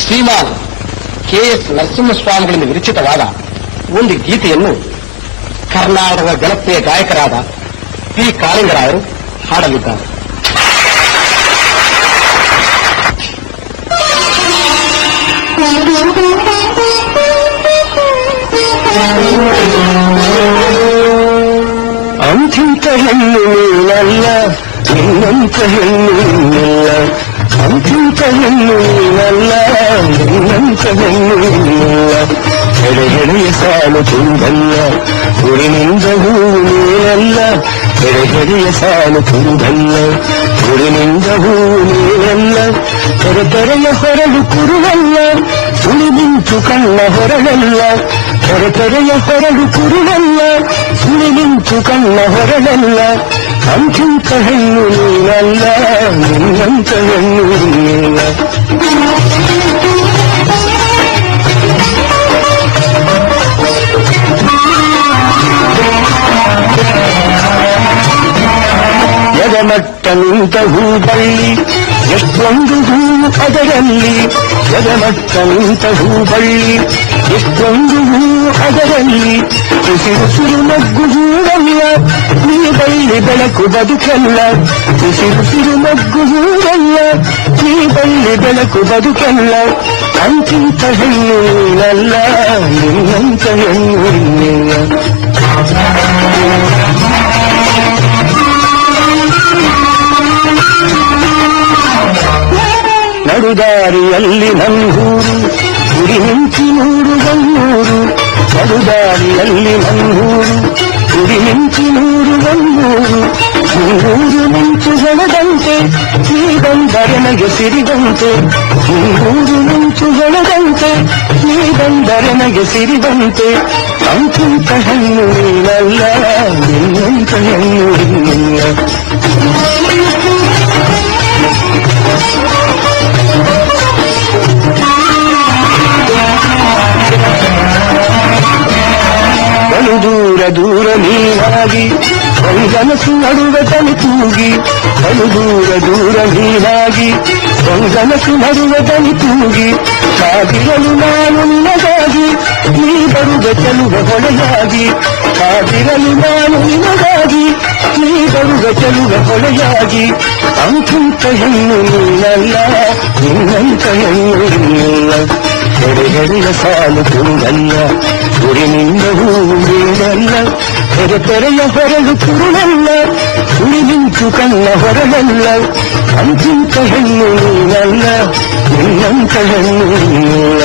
ಶ್ರೀಮಾನ್ KS. ನರಸಿಂಹಸ್ವಾಮಿಗಳಿಂದ ವಿರಚಿತವಾದ ಒಂದು ಗೀತೆಯನ್ನು ಕರ್ನಾಟಕದ ಜನಪ್ರಿಯ ಗಾಯಕರಾದ ಪಿ. ಕಾಳಿಂಗರಾಯರು ಹಾಡಲಿದ್ದಾರೆ. ಅಂತಿಂತ ಹೆಣ್ಣು ನೀನಲ್ಲ, ನಿನ್ನಂತ ಹೆಣ್ಣು ನೀನಲ್ಲ. ಅಂತಿಂತ ಹೆಣ್ಣು ನೀನಲ್ಲ, ನಿನ್ನಂತ ಹೆಣ್ಣು ನೀನಲ್ಲ. ಎಡೆಗೆಡೆಯ ಸಾಲು ತುಂಬಲ್ಲ, ಗುರಿನಿಂದ ಹೂವು ನೀನಲ್ಲ. ಎಡೆಗೆಡೆಯ ಸಾಲು ತುಂಬಲ್ಲ, ಗುರಿನಿಂದ ಹೂವು ನೀನಲ್ಲ. ತೆರೆತೆರೆಯ ಹೊರಲು ಕುರುವಲ್ಲ, ಸುಳಿ ನಿಂತು ಕಣ್ಣ ಹೊರಳಲ್ಲ. ತೆರೆತೆರೆಯ ಹೊರಲು ಕುರುವಲ್ಲ, ಸುಳಿ ನಿಂತು ಕಣ್ಣ ಹೊರಳಲ್ಲ. ಅಂತಿಂತ ಹೆಣ್ಣು ನೀನಲ್ಲ, ನಿನ್ನಂತ ಹೆಣ್ಣು ನೀನಲ್ಲ. ಎದಮಟ್ಟ ನಿಂತ ಹೂಬಳ್ಳಿ, ಎಷ್ಟೊಂದು ಹೂವು ಅದರಲ್ಲಿ. ಎದಮಟ್ಟ ನಿಂತ ಹೂಬಳ್ಳಿ, ಎಷ್ಟೊಂದು ಹೂವು ಅದರಲ್ಲಿ. ಉಸಿರುಸಿರು ನಗ್ಗು ಹೂವಲ್ಲ, ನೀ ಬಳ್ಳಿ ಬೆಳಕು ಬದುಕಲ್ಲ. ಉಸಿರುಸಿರು ನಗ್ಗು ಹೂವಲ್ಲ, ನೀ ಬಳ್ಳಿ ಬೆಳಕು ಬದುಕಲ್ಲ. ಅಂತಿಂತ ಹೆಣ್ಣು ನೀನಲ್ಲ, ನಿನ್ನಂತ ಹೆಣ್ಣು ನೀನಲ್ಲ. ನಡುದಾರಿಯಲ್ಲಿ ನನ್ನೂರು, ಗುರಿ ನಿಂತಿ ನೋಡುವನ್ನೂರು. ನಡುದಾರಿಯಲ್ಲಿ ನನ್ನೂರು, ಗುರಿ ನಿಂತಿ ನೋಡುವನ್ನೂರು. ನೂರು ಮಿಂಚು ಹೊಳೆದಂತೆ, ನೀ ಬಂದರೆ ನನಗೆ ಸಿರಿದಂತೆ. ನೂರು ಮಿಂಚು ಹೊಳೆದಂತೆ, ನೀ ಬಂದರೆ ನನಗೆ ಸಿರಿದಂತೆ. ಅಂತಿಂತ ಹೆಣ್ಣು ನೀನಲ್ಲ, ನಿನ್ನಂತ ಹೆಣ್ಣು ನೀನಲ್ಲ. ಬಲು ದೂರ ದೂರ ನೀನಾಗಿ ಒಂದನಸು ನಡುವೆ ತಲೆ ತೂಗಿ. ಬಲು ದೂರ ದೂರ ನೀನಾಗಿ ಒಂದನಸು ನಡುವೆ ತಲೆ ತೂಗಿ. ಕಾದಿರಲು ನಾನು ನಿನಗಾಗಿ, ನೀ ಬರುವ ಚೆಲುವ ಹೊಳೆಯಾಗಿ. ಕಾದಿರಲು ನಾನು ನಿನಗಾಗಿ, ನೀ ಬರುವ ಚೆಲುವ ಹೊಳೆಯಾಗಿ. ಅಂತಿಂತ ಹೆಣ್ಣು ನೀನಲ್ಲ, ನಿನ್ನಂತ ಹೆಣ್ಣು ನೀನಲ್ಲ. ಎಡೆಗೆಡೆಯ ಸಾಲು ತುಂಬಲ್ಲ, ಗುರಿನಿಂದ ಹೂವು ನೀನಲ್ಲ. ತೆರೆತೆರೆಯ ಹೊರಲು ಕುರುಳಲ್ಲ, ಸುಳಿ ನಿಂತು ಕಣ್ಣ ಹೊರಳಲ್ಲ. ಅಂತಿಂತ ಹೆಣ್ಣು ನೀನಲ್ಲ, ನಿನ್ನಂತ ಹೆಣ್ಣು ನೀನಲ್ಲ.